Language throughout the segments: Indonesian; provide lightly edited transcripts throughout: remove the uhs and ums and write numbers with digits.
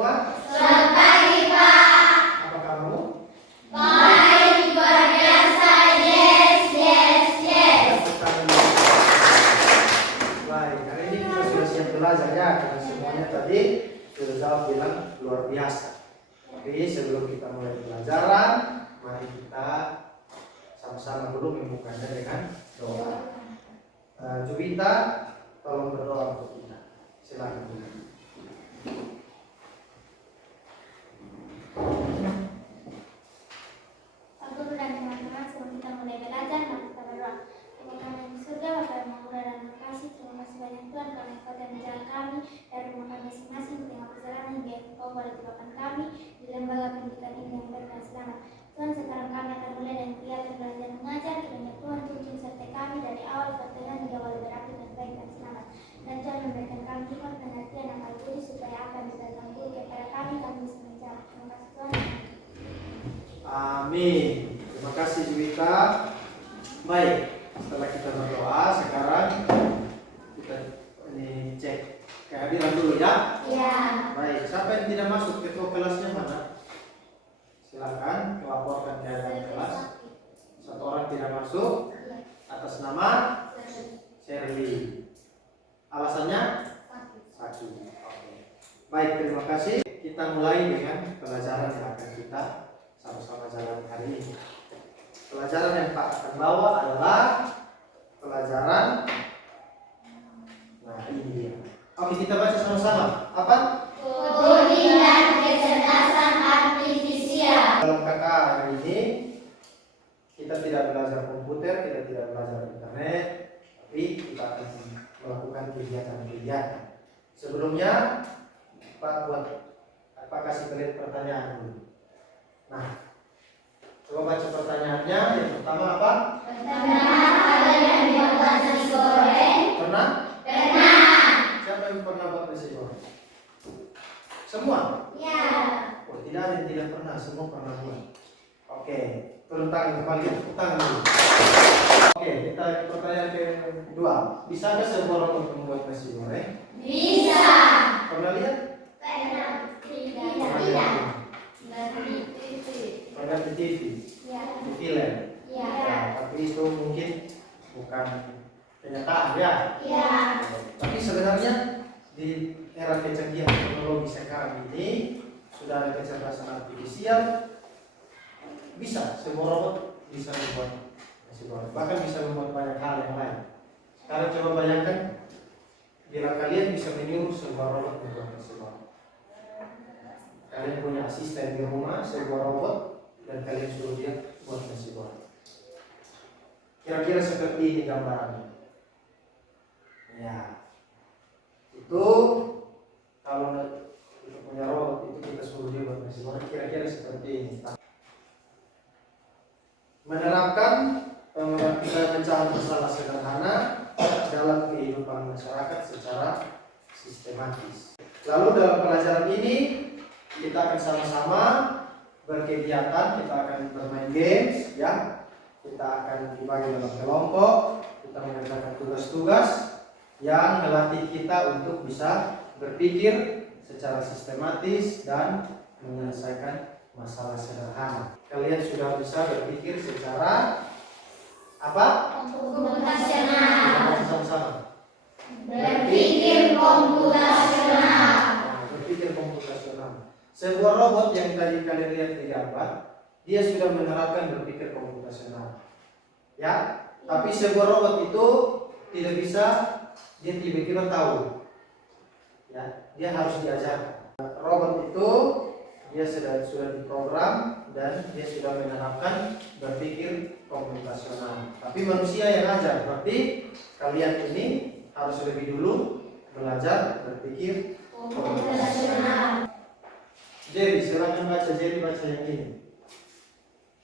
semua? Selamat pagi, Pak. Apa kamu? Baik, luar biasa. Yes. Baik, hari ini kita sudah siap belajar ya, karena semuanya tadi sudah jawab bilang luar biasa. Tapi sebelum kita mulai pelajaran, mari kita sama-sama dulu membukanya dengan doa. Juwita, tolong berdoa untuk kita. Silakan. Pak Guru dan teman-teman, sebelum kita mulai belajar, mari kita berdoa. Bapa kami yang di surga, Bapa yang maha murah dan makasih, terima kasih banyak Tuhan karena Engkau telah menjaga kami dari rumah kami masing-masing di tengah perjalanan hingga Engkau pada tebakan kami di lembaga pendidikan ini yang baik dan selamat. Tuhan, sekarang kami akan mulai dengan kegiatan belajar mengajar. Kiranya Tuhan tuntun serta kami dari awal pertengahan hingga awal berakhir dengan baik dan selamat. Dan Tuhan memberikan kami hikmat pengertian yang akal budi supaya apa yang diberikan Guru kepada kami bisa menjawab. Terima kasih Tuhan. Amin. Terima kasih Juwita. Baik, setelah kita berdoa, sekarang kita ini cek kehadiran dulu ya. Ya. Baik, siapa yang tidak masuk ketua kelasnya mana? Silakan laporkan keadaan kelas. Satu orang tidak masuk atas nama Shirley. Alasannya sakit. Oke. Baik, terima kasih. Kita mulai dengan pelajaran yang akan kita sama-sama jalan hari ini. Pelajaran yang Pak akan bawa adalah pelajaran. Nah, ini dia. Oke, kita baca sama-sama. Apa? Coding dan kecerdasan artifisial. Dalam KKA hari ini kita tidak belajar komputer, kita tidak belajar internet, tapi kita akan melakukan kegiatan-kegiatan. Sebelumnya Pak kasih kalian pertanyaan dulu. Nah, coba baca pertanyaannya. Yang pertama apa? Pernah ada yang dibuat nasi goreng? Pernah? Pernah. Siapa yang pernah buat nasi goreng? Semua? Ya. Oh, tidak ada yang tidak pernah, semua pernah buat. Oke, turun tangan kembali, tepuk tangan dulu. Oke, kita pertanyaan kedua. Bisakah sebuah robot membuat nasi goreng? Bisa. Pernah lihat? Pernah. Tidak. Pernah di TV, Ya. di film. Ya. Nah, tapi itu mungkin bukan kenyataan ya. Ya. Tapi sebenarnya di era kecanggihan teknologi sekarang ini sudah ada kecerdasan artifisial, bisa sebuah robot bisa membuat nasi goreng, bahkan bisa membuat banyak hal yang lain. Sekarang coba bayangkan bila kalian bisa menyuruh sebuah robot membuat nasi goreng. Kalian punya asisten di rumah, sebuah robot, dan kalian suruh dia buat nasi goreng. Kira-kira seperti ini gambarannya. Ya, itu kalau kita punya robot itu kita suruh dia buat nasi goreng, kira-kira seperti ini. Menerapkan pemecahan masalah sederhana dalam kehidupan masyarakat secara sistematis. Lalu dalam pelajaran ini kita akan sama-sama berkegiatan, kita akan bermain games ya. Kita akan dibagi dalam kelompok, kita mengerjakan tugas-tugas yang melatih kita untuk bisa berpikir secara sistematis dan menyelesaikan masalah sederhana. Kalian sudah bisa berpikir secara apa? Komputasional. Sama-sama. Berpikir komputasional. Berpikir komputasional. Sebuah robot yang tadi kalian lihat di gambar, dia sudah menerapkan berpikir komputasional. Ya, tapi sebuah robot itu tidak bisa dia tiba-tiba tahu. Ya, dia harus diajarkan. Robot itu dia sudah diprogram dan dia sudah menerapkan berpikir komputasional. Tapi manusia yang ajar, berarti kalian ini harus lebih dulu belajar berpikir komputasional. Jadi silakan baca, jadi baca yang ini.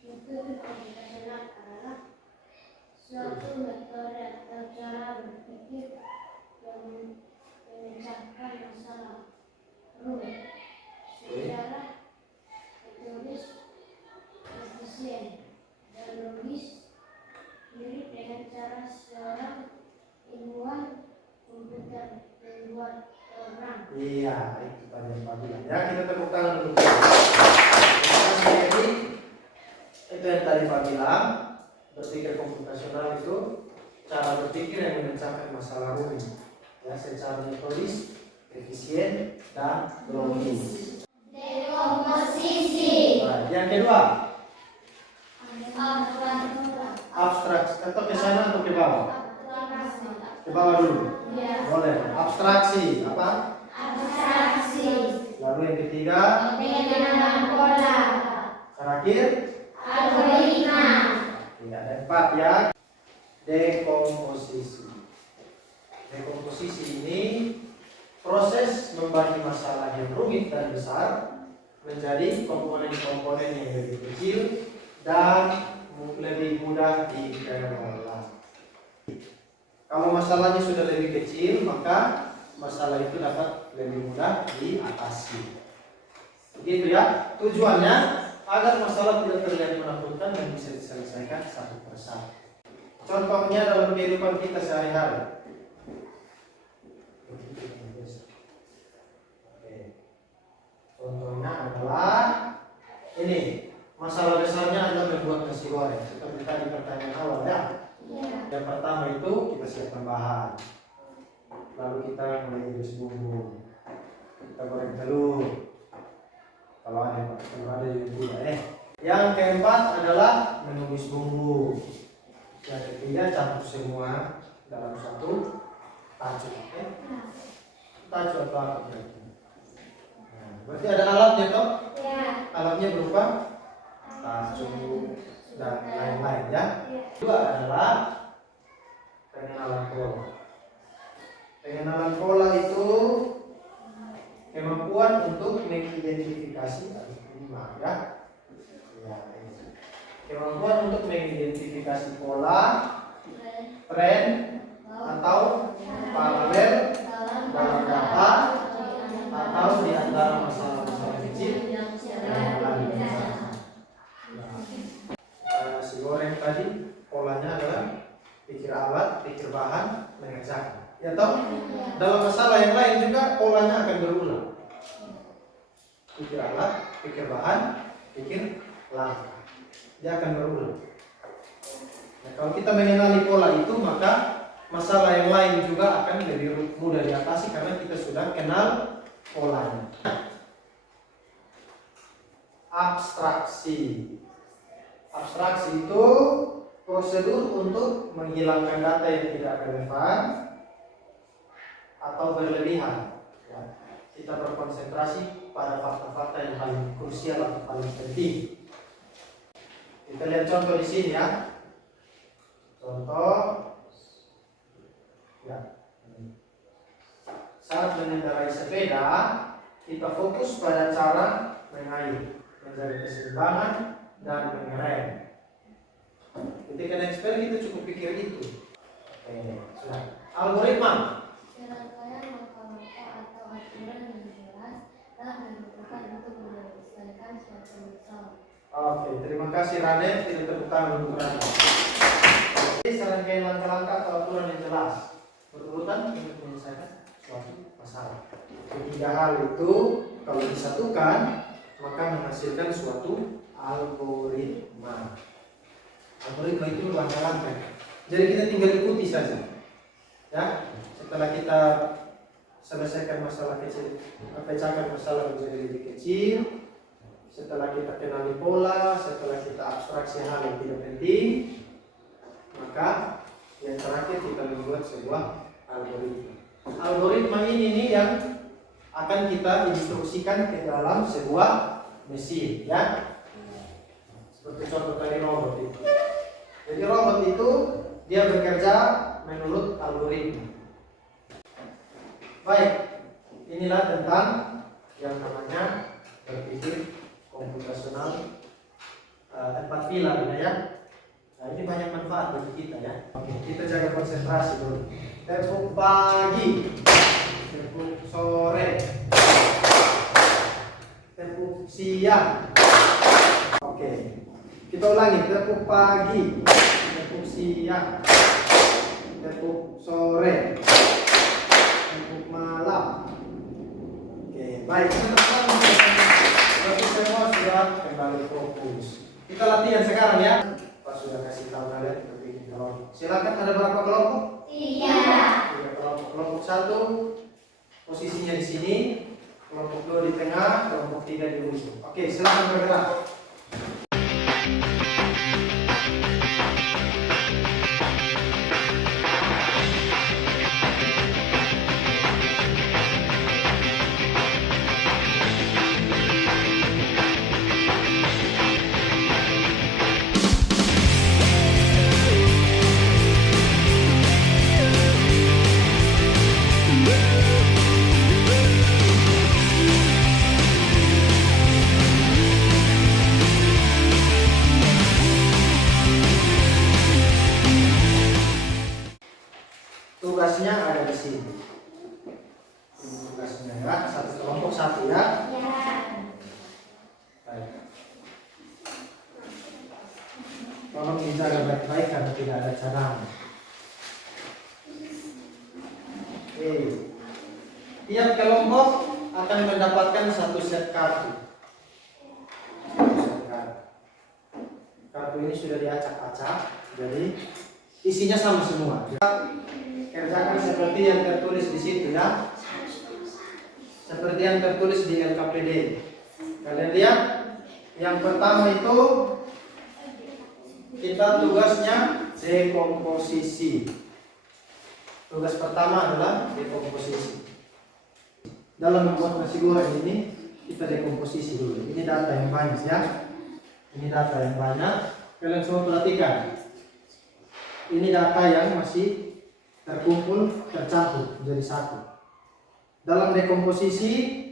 Berpikir komputasional adalah suatu metode atau cara berpikir yang memecahkan masalah rumit secara metodis, efisien, dan logis, mirip dengan cara seorang ilmuwan komputer membuat program. Iya, itu tadi yang bagus. bilang. Ya, kita tepuk tangan dulu. Jadi itu yang tadi Pak bilang, berpikir komputasional itu cara berpikir yang memecahkan masalah rumit, ya, secara metodis, efisien, dan logis. Dekomposisi. Nah, yang kedua, abstraksi. Atau ke sana atau ke bawah? Ke bawah dulu. Boleh. Abstraksi. Apa? Abstraksi. Lalu yang ketiga, Pengenalan pola. terakhir, Algoritma. ya, ada 4 ya. Dekomposisi. Dekomposisi ini proses membagi masalah yang rumit dan besar menjadi komponen-komponen yang lebih kecil dan lebih mudah dikelola. Kalau masalahnya sudah lebih kecil, maka masalah itu dapat lebih mudah diatasi. Begitu ya. Tujuannya agar masalah tidak terlihat menakutkan dan bisa diselesaikan satu persatu. Contohnya dalam kehidupan kita sehari-hari. Contohnya adalah ini, masalah besarnya adalah membuat nasi goreng. Seperti tadi pertanyaan awal ya. Yang pertama itu kita siapkan bahan, lalu kita mulai iris bumbu, kita goreng telur. Kalau ada yang pakai telur ada juga Yang keempat adalah menumis bumbu. Yang ketiga campur semua dalam satu tacu. Tacu atau apa berarti? Berarti ada alatnya toh? Ya. Alatnya berupa tacu dan lain-lain ya. Kedua adalah pengenalan pola. Pengenalan pola itu kemampuan untuk mengidentifikasi ya. Kemampuan untuk mengidentifikasi pola, tren atau paralel dalam data atau di antara masalah-masalah kecil yang lain. Nasi goreng tadi polanya adalah pikir alat, pikir bahan, mengerjakan. Ya toh? Dalam masalah yang lain juga polanya akan berulang. Pikir alat, pikir bahan, pikir langkah. Dia akan berulang. Nah, kalau kita mengenali pola itu, maka masalah yang lain juga akan lebih mudah diatasi karena kita sudah kenal polanya. Abstraksi. Abstraksi itu prosedur untuk menghilangkan data yang tidak relevan atau berlebihan. Ya, kita berkonsentrasi pada fakta-fakta yang paling krusial atau paling penting. Kita lihat contoh di sini ya. Contoh, ya. Saat mengendarai sepeda, kita fokus pada cara mengayuh, mencari keseimbangan dan mengerem. Ketika naik sepeda kita cukup pikir itu. Oke, sudah. Algoritma. Serangkaian langkah-langkah atau aturan yang jelas dan dibutuhkan untuk menyelesaikan suatu masalah. Oke, terima kasih Rane. Tidak tepuk tangan untuk Rane. Jadi serangkaian langkah-langkah atau aturan yang jelas berurutan untuk menyelesaikan suatu masalah. Ketiga hal itu kalau disatukan maka menghasilkan suatu algoritma. Algoritma itu langkah-langkah. Jadi kita tinggal ikuti saja. Ya, setelah kita selesaikan masalah kecil, pecahkan masalah menjadi lebih kecil. Setelah kita kenali pola, setelah kita abstraksi hal yang tidak penting, maka yang terakhir kita membuat sebuah algoritma. Algoritma ini nih yang akan kita instruksikan ke dalam sebuah mesin, ya. Seperti contoh tadi robot itu. Jadi robot itu dia bekerja menurut algoritma. Baik, inilah tentang yang namanya berpikir komputasional 4 pilar ya. Nah, ini banyak manfaat bagi kita ya. Oke, kita jaga konsentrasi dulu. Tepuk pagi, tepuk sore, tepuk siang. Oke, kita ulangi. Tepuk pagi, tepuk siang, tepuk sore, tepuk malam. Oke, baik. Teman-teman, berarti semua sudah kembali fokus. Kita latihan sekarang ya. Pak sudah kasih tahu kalian kita bikin kelompok. Silakan, ada berapa kelompok? 3 kelompok. Kelompok 1 posisinya di sini, kelompok 2 di tengah, kelompok 3 di ujung. Oke, silakan bergerak. Tugasnya ada di sini. Ini tugasnya ya, satu kelompok 1 ya. Baik. Tolong dijaga baik-baik karena tidak ada cadangan. Oke. Tiap kelompok akan mendapatkan 1 set kartu. Kartu ini sudah diacak-acak, jadi isinya sama semua. Kerjakan seperti yang tertulis di situ ya. Seperti yang tertulis di LKPD. Kalian lihat, yang pertama itu kita tugasnya dekomposisi. Tugas pertama adalah dekomposisi. Dalam membuat nasi goreng ini kita dekomposisi dulu. Ini data yang banyak ya. Ini data yang banyak. Kalian semua perhatikan. Ini data yang masih terkumpul, tercampur menjadi satu. Dalam dekomposisi,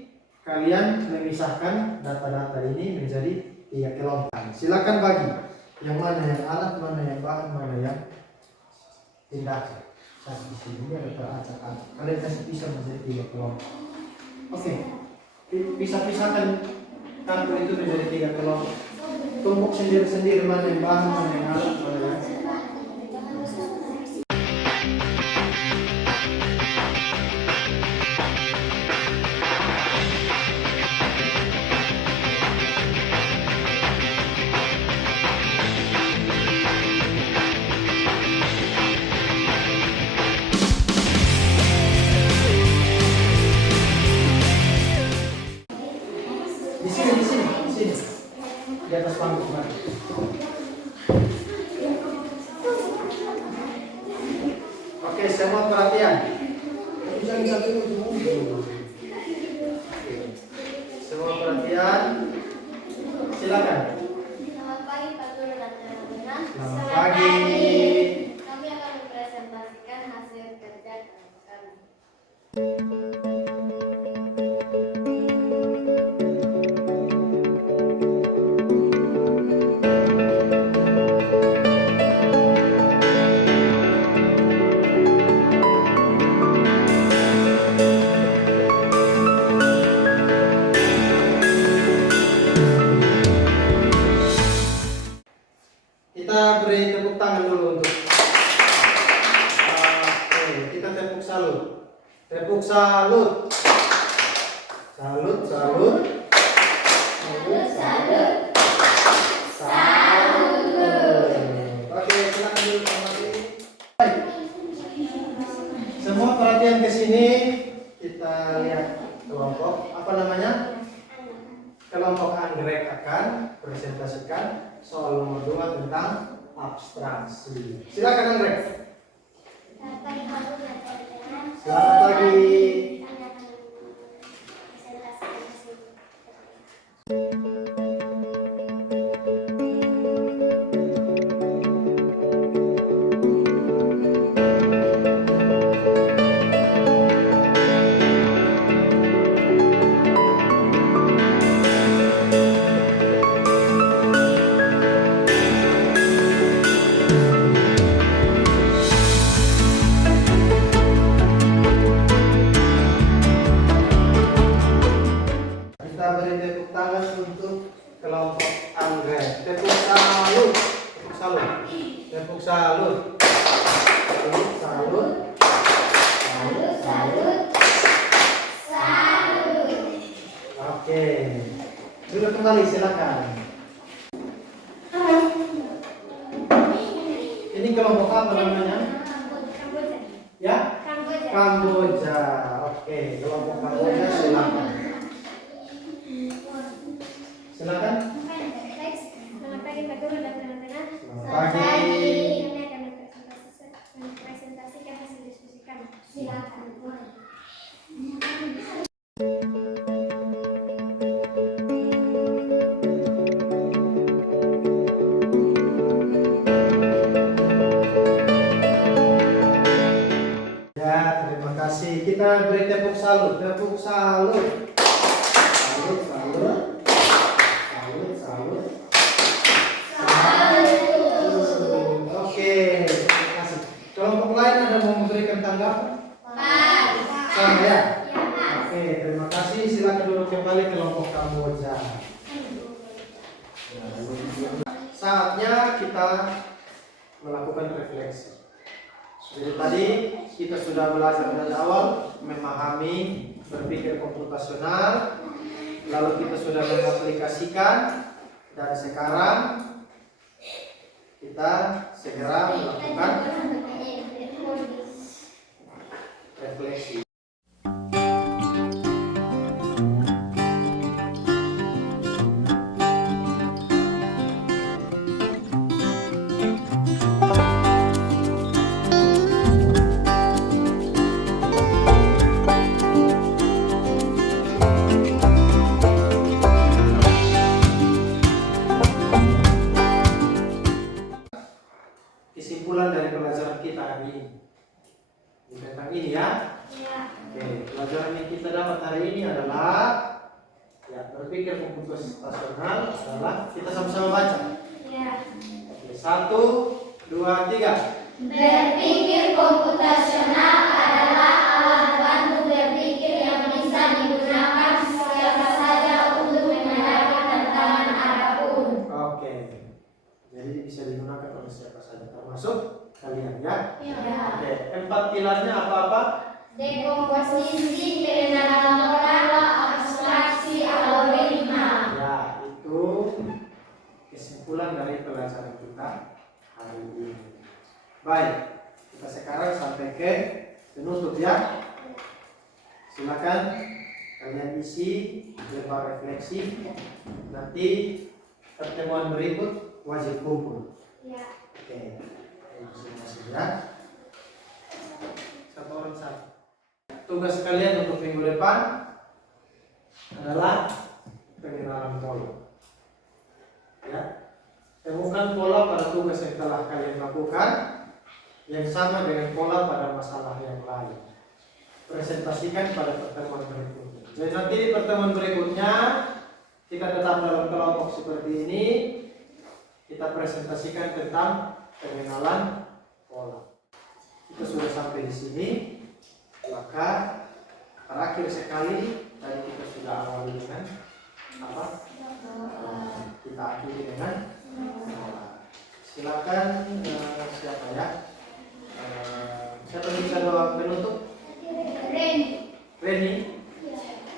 kalian memisahkan data-data ini menjadi 3 kelompok. Silakan bagi yang mana yang alat, mana yang bahan, mana yang tindakan. Di sini ada teracak-acak. Kalian kasih pisah menjadi 3 kelompok. Oke, pisah-pisahkan kartu itu menjadi 3 kelompok. Tumpuk sendiri-sendiri mana yang bahan, mana yang alat, mana yang di atas panggung. Oke, semua perhatian. Semua perhatian. Silakan. Selamat pagi Pak Guru dan teman-teman. Selamat pagi. Kami akan mempresentasikan hasil kerja kelompok kami. Kita beri tepuk tangan dulu untuk kita tepuk salut. Tepuk salut. Salut, salut. Salut, salut. Salut. Oke, silakan dulu kembali. Baik. Semua perhatian ke sini. Kita lihat kelompok apa namanya? Kelompok anggrek akan presentasikan soal nomor 2 tentang abstraksi. Silakan anggrek. Selamat pagi Pak Guru dan teman-teman. Selamat pagi. Kami akan mempresentasikan hasil Kita beri tepuk tangan untuk kelompok anggrek. Tepuk salut. Tepuk salut. Tepuk salut. Salut, salut. Salut, salut. Oke. Duduk kembali, silakan. Ini kelompok apa namanya? Ya? Kamboja. Oke, kelompok Kamboja silakan. Silakan. Selamat pagi Pak Guru dan teman-teman. Selamat pagi. Kami akan mempresentasikan hasil diskusi kami. Silakan. Ya, terima kasih. Kita beri tepuk salut. Tepuk salut. Salut, salut. Salut, salut. Oke, terima kasih. Kelompok lain ada mau memberikan tanggapan? Sama ya? Oke, terima kasih. Silakan duduk kembali kelompok Kamboja. Saatnya kita melakukan refleksi. Jadi tadi kita sudah belajar dari awal memahami berpikir komputasional, lalu kita sudah mengaplikasikan, dan sekarang kita segera melakukan refleksi. Kesimpulan dari pelajaran kita hari ini tentang ini ya. Oke, pelajaran yang kita dapat hari ini adalah ya, berpikir komputasional adalah kita sama-sama baca. Oke, 1, 2, 3. Berpikir komputasional adalah alat bantu berpikir yang bisa digunakan siapa saja untuk menghadapi tantangan apapun. Oke, jadi bisa digunakan oleh siapa saja termasuk kalian ya. Oke, 4 pilarnya apa-apa? Dekomposisi, pengenalan pola, abstraksi, algoritma. Ya, itu kesimpulan dari pelajaran kita hari ini. Baik, kita sekarang sampai ke penutup ya. Silakan kalian isi lembar refleksi. Nanti pertemuan berikut wajib kumpul. Oke, masing-masing ya. Satu orang satu. Tugas kalian untuk minggu depan adalah pengenalan pola. Ya, temukan pola pada tugas yang telah kalian lakukan yang sama dengan pola pada masalah yang lain. Presentasikan pada pertemuan berikutnya. Jadi nanti di pertemuan berikutnya kita tetap dalam kelompok seperti ini. Kita presentasikan tentang pengenalan pola. Kita sudah sampai di sini. Maka terakhir sekali tadi kita sudah awali dengan apa? Kita akhiri dengan silakan siapa ya? Siapa yang bisa doa penutup? Reni.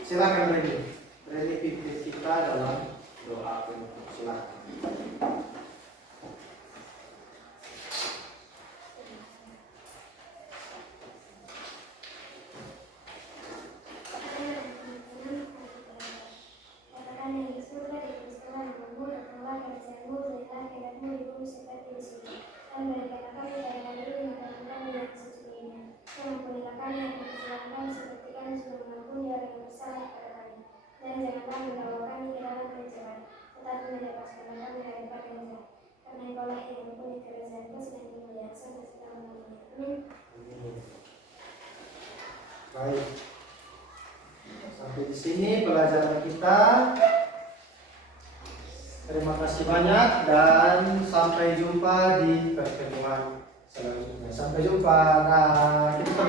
Silakan Reni. Reni pimpin kita dalam doa penutup. Silakan. Baik. Sampai di sini pelajaran kita. Terima kasih banyak dan sampai jumpa di pertemuan selanjutnya. Sampai jumpa. Nah, kita